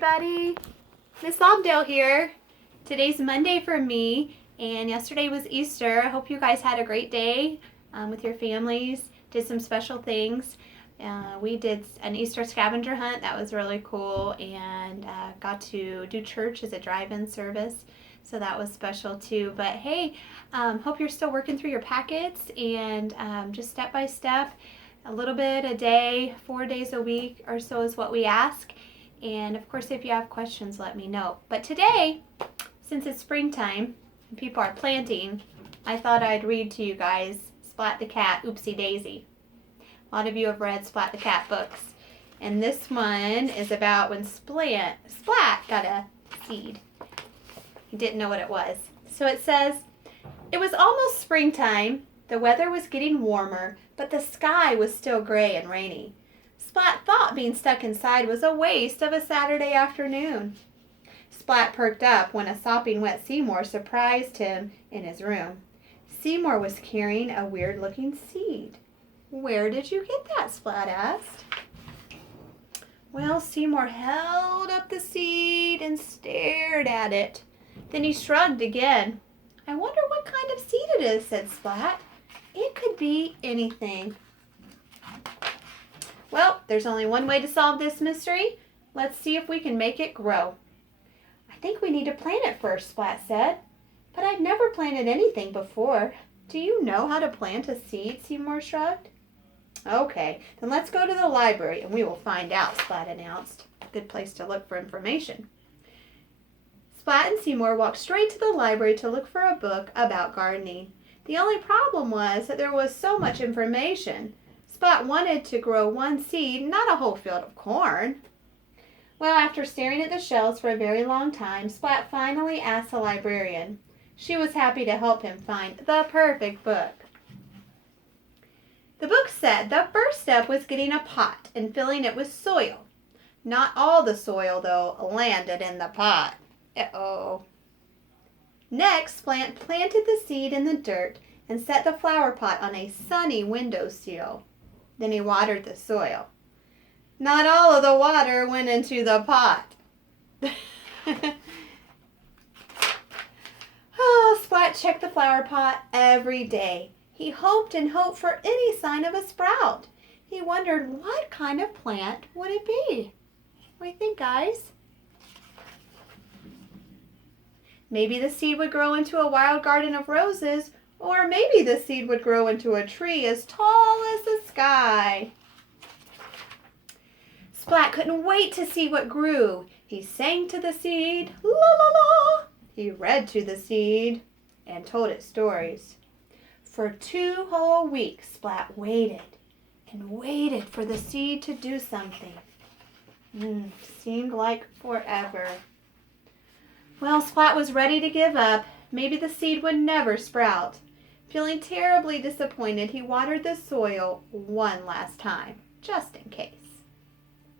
everybody. Miss Lobdell here. Today's Monday for me, and yesterday was Easter. I hope you guys had a great day with your families, did some special things. We did an Easter scavenger hunt. That was really cool, and got to do church as a drive-in service. So that was special too. But hey, hope you're still working through your packets and just step by step, a little bit a day, 4 days a week or so is what we ask. And of course, if you have questions, let me know. But today, since it's springtime and people are planting, I thought I'd read to you guys Splat the Cat, Oopsie Daisy. A lot of you have read Splat the Cat books. And this one is about when Splat got a seed. He didn't know what it was. So it says, it was almost springtime. The weather was getting warmer, but the sky was still gray and rainy. Splat thought being stuck inside was a waste of a Saturday afternoon. Splat perked up when a sopping wet Seymour surprised him in his room. Seymour was carrying a weird-looking seed. "Where did you get that?" Splat asked. Well, Seymour held up the seed and stared at it. Then he shrugged again. "I wonder what kind of seed it is," said Splat. "It could be anything." Well, there's only one way to solve this mystery. Let's see if we can make it grow. "I think we need to plant it first," Splat said. "But I've never planted anything before." "Do you know how to plant a seed?" Seymour shrugged. "Okay, then let's go to the library and we will find out," Splat announced. Good place to look for information. Splat and Seymour walked straight to the library to look for a book about gardening. The only problem was that there was so much information. Splat wanted to grow one seed, not a whole field of corn. Well, after staring at the shelves for a very long time, Splat finally asked the librarian. She was happy to help him find the perfect book. The book said the first step was getting a pot and filling it with soil. Not all the soil, though, landed in the pot. Uh-oh. Next, Splat planted the seed in the dirt and set the flower pot on a sunny windowsill. Then he watered the soil. Not all of the water went into the pot. Splat checked the flower pot every day. He hoped and hoped for any sign of a sprout. He wondered what kind of plant would it be. What do you think, guys? Maybe the seed would grow into a wild garden of roses, or maybe the seed would grow into a tree as tall as the sky. Splat couldn't wait to see what grew. He sang to the seed, la la la. He read to the seed and told it stories. For 2 whole weeks, Splat waited and waited for the seed to do something. Seemed like forever. Well, Splat was ready to give up. Maybe the seed would never sprout. Feeling terribly disappointed, he watered the soil one last time, just in case.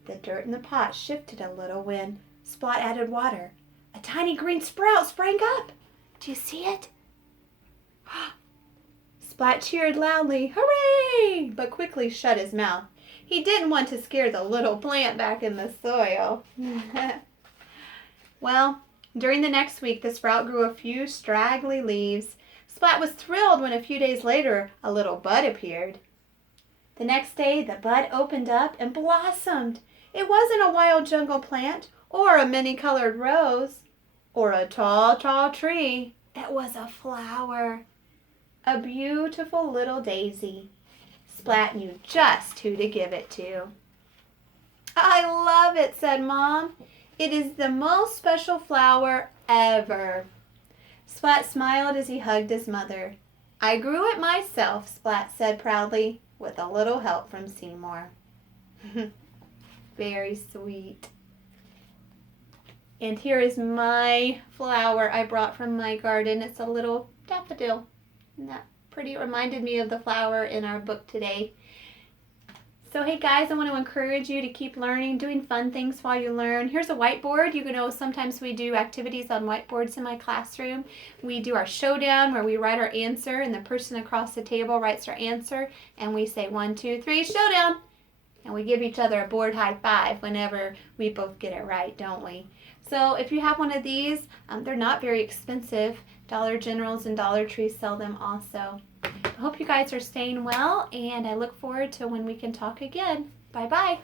The dirt in the pot shifted a little when Splat added water. A tiny green sprout sprang up. Do you see it? Splat cheered loudly, "Hooray!" but quickly shut his mouth. He didn't want to scare the little plant back in the soil. Well, during the next week, the sprout grew a few straggly leaves. Splat was thrilled when a few days later a little bud appeared. The next day, the bud opened up and blossomed. It wasn't a wild jungle plant or a many-colored rose or a tall, tall tree. It was a flower, a beautiful little daisy. Splat knew just who to give it to. "I love it," said Mom. "It is the most special flower ever." Splat smiled as he hugged his mother. "I grew it myself," Splat said proudly, with a little help from Seymour. Very sweet. And here is my flower I brought from my garden. It's a little daffodil. Isn't that pretty? It reminded me of the flower in our book today. So hey guys, I want to encourage you to keep learning, doing fun things while you learn. Here's a whiteboard. You know, sometimes we do activities on whiteboards in my classroom. We do our showdown where we write our answer and the person across the table writes their answer and we say 1, 2, 3, showdown. And we give each other a board high five whenever we both get it right, don't we? So if you have one of these, they're not very expensive. Dollar Generals and Dollar Tree sell them also. I hope you guys are staying well, and I look forward to when we can talk again. Bye-bye.